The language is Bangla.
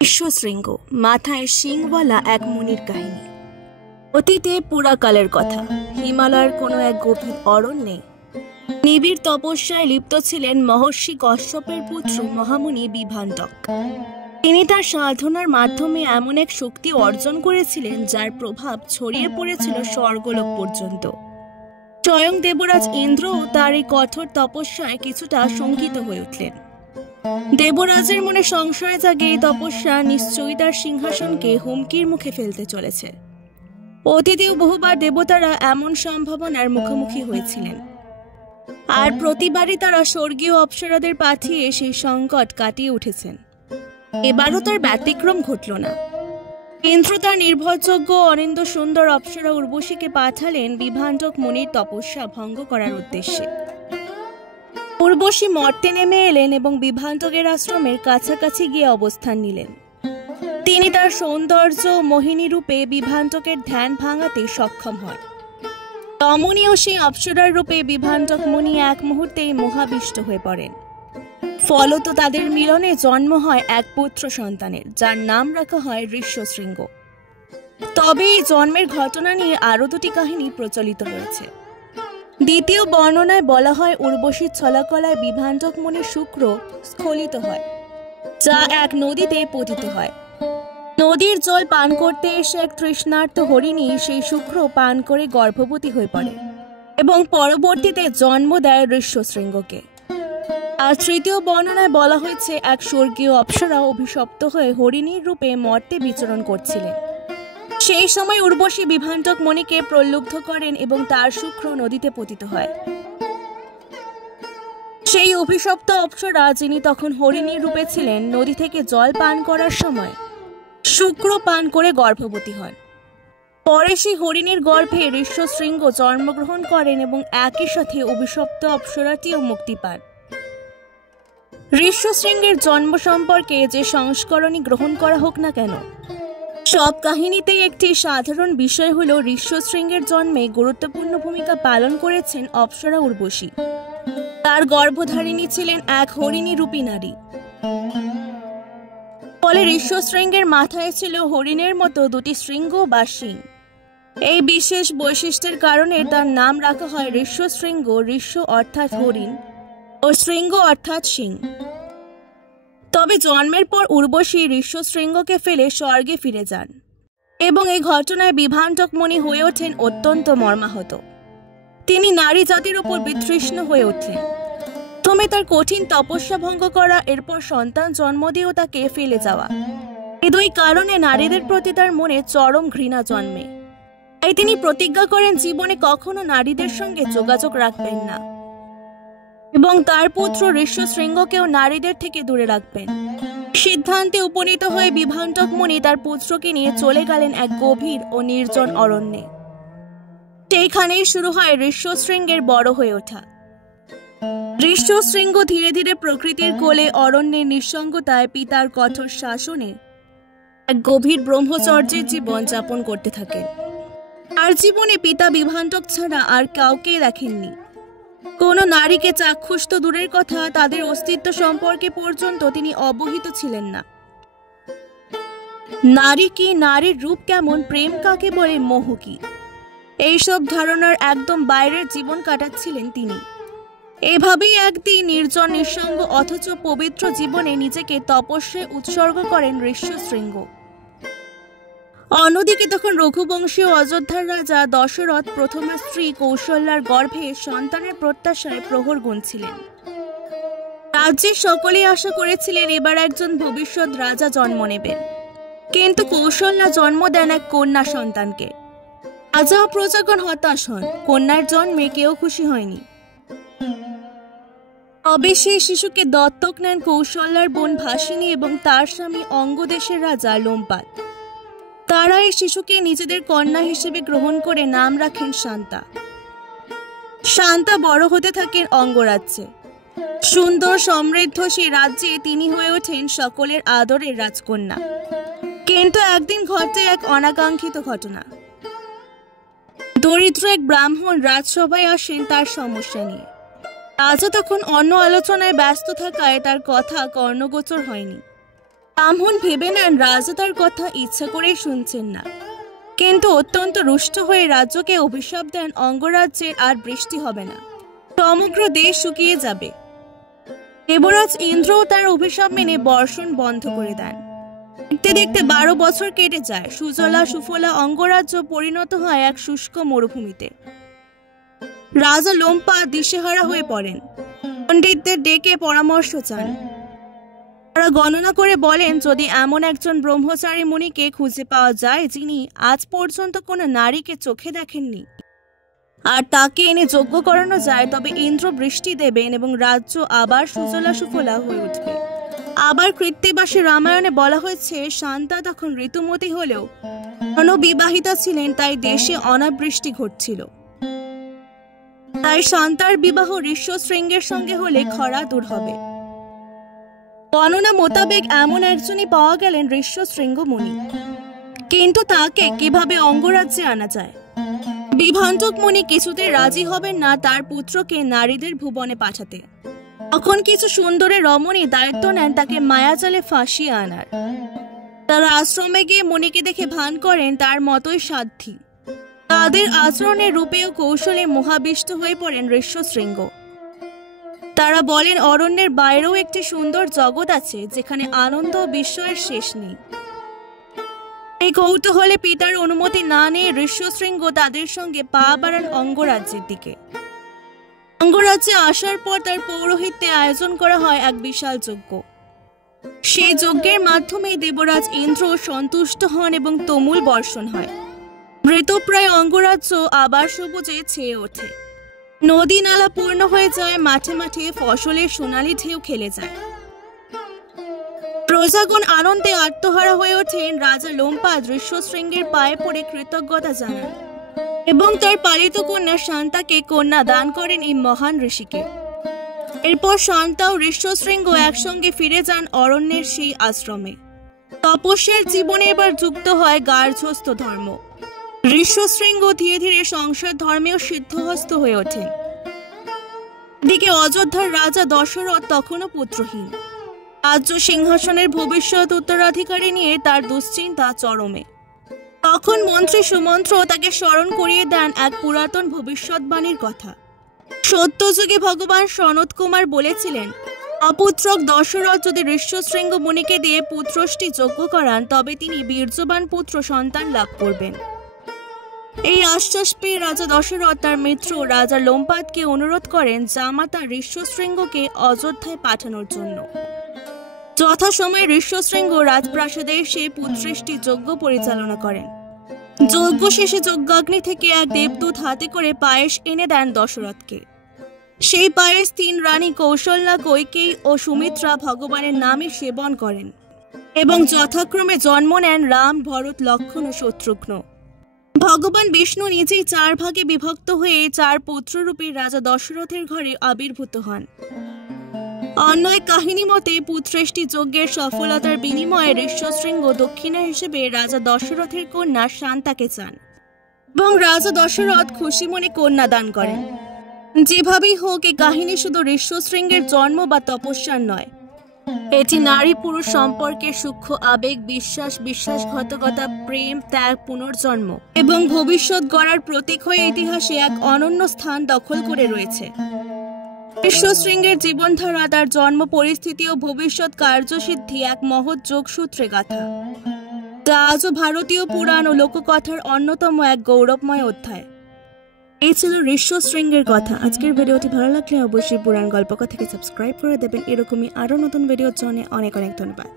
বিশ্বশৃঙ্গ মাথায় শিংওয়ালা এক মুনির কাহিনী। অতীতে পুরাকালের কথা, হিমালয়ের কোনো এক গভীর অরণ্যে নিবিড় তপস্যায় লিপ্ত ছিলেন মহর্ষি কশ্যপের পুত্র মহামুনি বিভান্ডক। তিনি তার সাধনার মাধ্যমে এমন এক শক্তি অর্জন করেছিলেন যার প্রভাব ছড়িয়ে পড়েছিল স্বর্গলোক পর্যন্ত। স্বয়ং দেবরাজ ইন্দ্রও তার এই কঠোর তপস্যায় কিছুটা শঙ্কিত হয়ে উঠলেন। দেবরাজের মনে সংশয় জাগে এই তপস্যা নিশ্চয়ই তার সিংহাসনকে হুমকির মুখে ফেলতে চলেছে। অতীতেও বহুবার দেবতারা এমন সম্ভাবনার মুখোমুখি হয়েছিলেন, আর প্রতিবারই তারা স্বর্গীয় অপ্সরাদের পাঠিয়ে সেই সংকট কাটিয়ে উঠেছেন। এবারও তার ব্যতিক্রম ঘটল না। ইন্দ্র তার নির্ভরযোগ্য অনিন্দ সুন্দর অপ্সরা উর্বশীকে পাঠালেন বিভান্ডক মুনির তপস্যা ভঙ্গ করার উদ্দেশ্যে। উর্বশী মর্তে নেমে এলেন এবং বিভান্ডকের আশ্রমের কাছাকাছি গিয়ে অবস্থান নিলেন। তিনি তার সৌন্দর্য মোহিনী রূপে বিভান্ডকের ধ্যান ভাঙাতে সক্ষম হন। রমণীয় সেই অপ্সরার রূপে বিভান্ডক মুনি এক মুহূর্তেই মোহাবিষ্ট হয়ে পড়েন। ফলত তাদের মিলনে জন্ম হয় এক পুত্র সন্তানের, যার নাম রাখা হয় ঋষ্যশৃঙ্গ। তবে এই জন্মের ঘটনা নিয়ে আরও দুটি কাহিনী প্রচলিত রয়েছে। দ্বিতীয় বর্ণনায় বলা হয় উর্বশীর ছলাকলায় বিভান্ডক মুনির শুক্র স্খলিত হয়, যা এক নদীতে পতিত হয়। নদীর জল পান করতে এসে এক তৃষ্ণার্ত হরিণী সেই শুক্র পান করে গর্ভবতী হয়ে পড়ে এবং পরবর্তীতে জন্ম দেয় ঋষ্যশৃঙ্গকে। আর তৃতীয় বর্ণনায় বলা হয়েছে এক স্বর্গীয় অপ্সরা অভিশপ্ত হয়ে হরিণীর রূপে মর্তে বিচরণ করছিলেন। সেই সময় উর্বশী বিভান্ডক মুনিকে প্রলুব্ধ করেন এবং তার শুক্র নদীতে পতিত হয়। সেই অভিশপ্ত অপ্সরা, যিনি তখন হরিণীর রূপে ছিলেন, নদী থেকে জল পান করার সময় শুক্র পান করে গর্ভবতী হন। পরে সেই হরিণীর গর্ভে ঋষ্যশৃঙ্গ জন্মগ্রহণ করেন এবং একই সাথে অভিশপ্ত অপ্সরাটিও মুক্তি পান। ঋষ্যশৃঙ্গের জন্ম সম্পর্কে যে সংস্করণই গ্রহণ করা হোক না কেন, সব কাহিনীতেই একটি সাধারণ বিষয় হল ঋষ্যশৃঙ্গের জন্মে গুরুত্বপূর্ণ ভূমিকা পালন করেছেন অপ্সরা উর্বশী। তার গর্ভধারিণী ছিলেন এক হরিণী রূপী নারী। ফলে ঋষ্যশৃঙ্গের মাথায় ছিল হরিণের মতো দুটি শৃঙ্গ বা শিং। এই বিশেষ বৈশিষ্ট্যের কারণে তার নাম রাখা হয় ঋষ্যশৃঙ্গ, ঋষ্য অর্থাৎ হরিণ ও শৃঙ্গ অর্থাৎ শিং। তবে জন্মের পর উর্বশী ঋষ্যশৃঙ্গকে ফেলে স্বর্গে ফিরে যান এবং এই ঘটনায় বিভান্ডক মুনি হয়ে ওঠেন অত্যন্ত মর্মাহত। তিনি নারী জাতির উপর বিতৃষ্ণ হয়ে ওঠেন। প্রথমে তার কঠিন তপস্যা ভঙ্গ করা, এরপর সন্তান জন্ম দিয়েও তাকে ফেলে যাওয়া, এই দুই কারণে নারীদের প্রতি তার মনে চরম ঘৃণা জন্মে। তাই তিনি প্রতিজ্ঞা করেন জীবনে কখনো নারীদের সঙ্গে যোগাযোগ রাখবেন না এবং তার পুত্র ঋষ্যশৃঙ্গকেও নারীদের থেকে দূরে রাখবেন। সিদ্ধান্তে উপনীত হয়ে বিভান্ডক মুনি তার পুত্রকে নিয়ে চলে গেলেন এক গভীর ও নির্জন অরণ্যে। সেইখানেই শুরু হয় ঋষ্যশৃঙ্গের বড় হয়ে ওঠা। ঋষ্যশৃঙ্গ ধীরে ধীরে প্রকৃতির কোলে অরণ্যের নিঃসঙ্গতায় পিতার কঠোর শাসনে এক গভীর ব্রহ্মচর্যের জীবন যাপন করতে থাকেন। আর জীবনে পিতা বিভান্ডক ছাড়া আর কাউকে দেখেননি। কোনো নারীকে চাক্ষুষ তো দূরের কথা, তাদের অস্তিত্ব সম্পর্কে পর্যন্ত তিনি অবহিত ছিলেন না। নারী কি, নারীর রূপ কেমন, প্রেম কাকে বলে, মোহ কি, এইসব ধারণার একদম বাইরের জীবন কাটাচ্ছিলেন তিনি। এভাবেই একদিন নির্জন নিঃসঙ্গ অথচ পবিত্র জীবনে নিজেকে তপস্যায় উৎসর্গ করেন ঋষ্যশৃঙ্গ। অন্যদিকে তখন রঘুবংশীয় অযোধ্যার রাজা দশরথ প্রথমা স্ত্রী কৌশল্যার গর্ভে সন্তানের প্রত্যাশায় প্রহর গুনছিলেন। রাজ্যের সকলেই আশা করেছিলেন এবার একজন ভবিষ্যৎ রাজা জন্ম নেবেন, কিন্তু কৌশল্যা জন্ম দেন এক কন্যা সন্তানকে। রাজা ও প্রজাগণ হতাশ হন, কন্যার জন্মে কেউ খুশি হয়নি। তবে সেই শিশুকে দত্তক নেন কৌশল্যার বোন ভাসিনী এবং তার স্বামী অঙ্গদেশের রাজা লোমপাদ। তারা এই শিশুকে নিজেদের কন্যা হিসেবে গ্রহণ করে নাম রাখেন শান্তা। শান্তা বড় হতে থাকেন অঙ্গরাজ্যে। সুন্দর সমৃদ্ধ সেই রাজ্যে তিনি হয়ে ওঠেন সকলের আদরের রাজকন্যা। কিন্তু একদিন ঘটে এক অনাকাঙ্ক্ষিত ঘটনা। দরিদ্র এক ব্রাহ্মণ রাজসভায় আসেন তার সমস্যা নিয়ে। রাজা তখন অন্য আলোচনায় ব্যস্ত থাকায় তার কথা কর্ণগোচর হয়নি। ব্রাহ্মণ ভেবে নেন রাজা তার কথা ইচ্ছা করেই শুনছেন না, কিন্তু অত্যন্ত রুষ্ট হয়ে রাজ্যকে অভিশাপ দেন অঙ্গরাজ্যের আর বৃষ্টি হবে না, সমগ্র দেশ শুকিয়ে যাবে। দেবরাজ ইন্দ্রও তার অভিশাপ মেনে বর্ষণ বন্ধ করে দেন। দেখতে দেখতে 12 বছর কেটে যায়। সুজলা সুফলা অঙ্গরাজ্য পরিণত হয় এক শুষ্ক মরুভূমিতে। রাজা লোমপা দিশেহারা হয়ে পড়েন। পণ্ডিতদের ডেকে পরামর্শ চান। তারা গণনা করে বলেন, যদি এমন একজন ব্রহ্মচারী মুনিকে খুঁজে পাওয়া যায় যিনি আজ পর্যন্ত কোনো নারীকে চোখে দেখেননি, আর তাকে এনে যজ্ঞ করানো যায়, তবে ইন্দ্র বৃষ্টি দেবেন এবং রাজ্য আবার সুজলা সুফলা হয়ে উঠবে। আবার কৃত্তিবাসী রামায়ণে বলা হয়েছে, শান্তা তখন ঋতুমতী হলেও অনবিবাহিতা ছিলেন, তাই দেশে অনাবৃষ্টি ঘটছিল। তাই শান্তার বিবাহ ঋষ্যশৃঙ্গের সঙ্গে হলে খরা দূর হবে। বর্ণনা মোতাবেক এমন একজনই পাওয়া গেলেন ঋষ্যশৃঙ্গ মুনি, কিন্তু তাকে কিভাবে অঙ্গরাজ্যে আনা যায়? বিভ্রান্তক মুনি কিছুতে রাজি হবেন না তার পুত্রকে নারীদের ভুবনে পাঠাতে। তখন কিছু সুন্দরী রমণী দায়িত্ব নেন তাকে মায়াজালে ফাঁসিয়ে আনার। তারা আশ্রমে গিয়ে মুনিকে দেখে ভান করেন তার মতোই সাধ্যী। তাদের আচরণের রূপে ও কৌশলে মোহাবিষ্ট হয়ে পড়েন ঋষ্যশৃঙ্গ। তারা বলেন, অরণ্যের বাইরেও একটি সুন্দর জগৎ আছে যেখানে আনন্দ ও বিস্ময়ের শেষ নেই। এই কৌতূহলে পিতার অনুমতি না নিয়ে ঋষ্যশৃঙ্গ তাদের সঙ্গে পা বাড়ান অঙ্গরাজ্যের দিকে। অঙ্গরাজ্যে আসার পর তার পৌরোহিত্যে আয়োজন করা হয় এক বিশাল যজ্ঞ। সেই যজ্ঞের মাধ্যমে দেবরাজ ইন্দ্র সন্তুষ্ট হন এবং তুমুল বর্ষণ হয়। মৃতপ্রায় অঙ্গরাজ্য আবার সবুজে ছেয়ে ওঠে। নদী নালা পূর্ণ হয়ে যায়, মাঠে মাঠে ফসলের সোনালি ঢেউ খেলে যায়। প্রজাগণ আনন্দে আত্মহারা হয়ে ওঠেন। রাজা লোমপা ঋষ্যশৃঙ্গের পায়ে পড়ে কৃতজ্ঞতা জানান এবং তার পালিত কন্যা শান্তাকে কন্যা দান করেন এই মহান ঋষিকে। এরপর শান্তা ও ঋষ্যশৃঙ্গ একসঙ্গে ফিরে যান অরণ্যের সেই আশ্রমে। তপস্যার জীবনে এবার যুক্ত হয় গার্হস্থ্য ধর্ম। ঋষ্যশৃঙ্গ ধীরে ধীরে সংসার ধর্মেও সিদ্ধহস্ত হয়ে ওঠেন। দিকে অযোধ্যার রাজা দশরথ তখনও পুত্রহীন। রাজ্য সিংহাসনের ভবিষ্যৎ উত্তরাধিকারী নিয়ে তার দুশ্চিন্তা চরমে। তখন মন্ত্রী সুমন্ত্র তাকে স্মরণ করিয়ে দেন এক পুরাতন ভবিষ্যৎবাণীর কথা। সত্যযুগে ভগবান সনত কুমার বলেছিলেন, অপুত্রক দশরথ যদি ঋষ্যশৃঙ্গ মুনিকে দিয়ে পুত্রষ্টি যজ্ঞ করান তবে তিনি বীর্যবান পুত্র সন্তান লাভ করবেন। এই আশ্বাস পেয়ে রাজা দশরথ তার মিত্র রাজা লোমপাদকে অনুরোধ করেন জামাতা ঋষ্যশৃঙ্গকে অযোধ্যায় পাঠানোর জন্য। যথাসময়ে ঋষ্যশৃঙ্গ রাজপ্রাসাদে এসে পুত্রেষ্টি যজ্ঞ পরিচালনা করেন। যজ্ঞ শেষে যজ্ঞাগ্নি থেকে এক দেবদূত হাতে করে পায়েস এনে দেন দশরথকে। সেই পায়েস 3 রানী কৌশল্যা, কৈকেয়ী ও সুমিত্রা ভগবানের নামে সেবন করেন এবং যথাক্রমে জন্ম নেন রাম, ভরত, লক্ষ্মণ ও শত্রুঘ্ন। ভগবান বিষ্ণু নিজেই 4 ভাগে বিভক্ত হয়ে 4 পুত্ররূপী রাজা দশরথের ঘরে আবির্ভূত হন। অন্য এক কাহিনী মতে পুত্রেষ্টি যজ্ঞের সফলতার বিনিময়ে ঋষ্যশৃঙ্গ দক্ষিণা হিসেবে রাজা দশরথের কন্যা শান্তাকে চান এবং রাজা দশরথ খুশি মনে কন্যা দান করেন। যেভাবেই হোক, এই কাহিনী শুধু ঋষ্যশৃঙ্গের জন্ম বা তপস্যার নয়, এটি নারী পুরুষ সম্পর্কের সূক্ষ্ম আবেগ, বিশ্বাস, বিশ্বাসঘাতকতা, প্রেম, ত্যাগ, পুনর্জন্ম এবং ভবিষ্যৎ গড়ার প্রতীক হয়ে ইতিহাসে এক অনন্য স্থান দখল করে রয়েছে। ঋষ্যশৃঙ্গের জীবনধারা, তার জন্ম, পরিস্থিতি ও ভবিষ্যৎ কার্যসিদ্ধি এক মহৎ যোগসূত্রে গাথা, যা আজও ভারতীয় পুরাণ ও লোককথার অন্যতম এক গৌরবময় অধ্যায়। এই ছিল ঋষ্যশৃঙ্গের কথা। আজকের ভিডিওটি ভালো লাগলে অবশ্যই পুরাণ গল্পকথা থেকে সাবস্ক্রাইব করে দেবেন। এরকমই আরো নতুন ভিডিওর জন্য অনেক অনেক ধন্যবাদ।